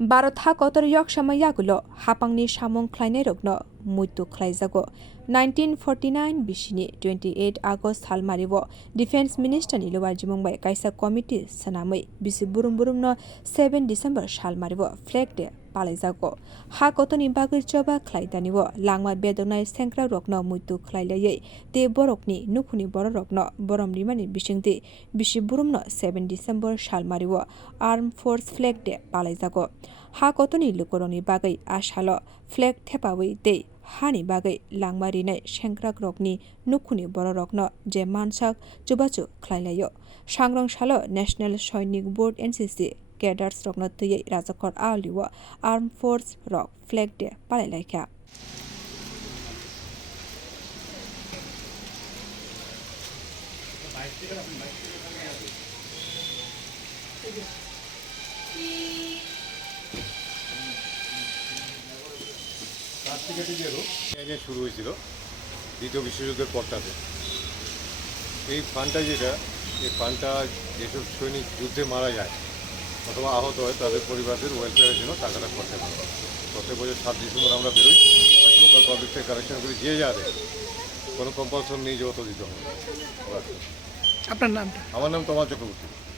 भारत हा Qatar yok samayagulo hapangni samung khlainai rokno muitu khlaijago 1949 bisini 28 August halmaribo Defense Minister ni lowa jimungbai kaisa committee sanamai bisi burum no 7 December salmaribo flag day palaijago ha kotoni bagui choba khlaidanibo langma bedonai sengkra rokno muitu khlailayai te borokni nukhuni borokno boromrimani bisingti bisi burumno 7 December salmaribo Armed Force Flag Day palaijago ha kotoni lukoroni bagai ashalo flag thepawi te hani bagai langmari nai sengkrak rokni nukhuni borokno je mansak chubachu khlailayo sangrong salo National Sainik Board NCC cadets rokno tei rajakor aliwo Armed Force Rock Flag Day palailaikha শুরু হয়েছিল দ্বিতীয় বিশ্বযুদ্ধের পরটাতে এই ফান্ডটা যেটা এই ফান্ডটা যেসব সৈনিক যুদ্ধে মারা যায় অথবা আহত হয় তাদের পরিবারদের ওয়েলফেয়ারের জন্য টাকাটা খরচা করা হয়। প্রত্যেক বছর 7 ডিসেম্বর আমরা বেরোই লোকাল পাবলিক থেকে কালেকশন করি যে যা দেয় কোনো কম্পালশন নেই যে অত দিতে হবে। আপনার নামটা? আমার নাম তোমার চক্রবর্তী।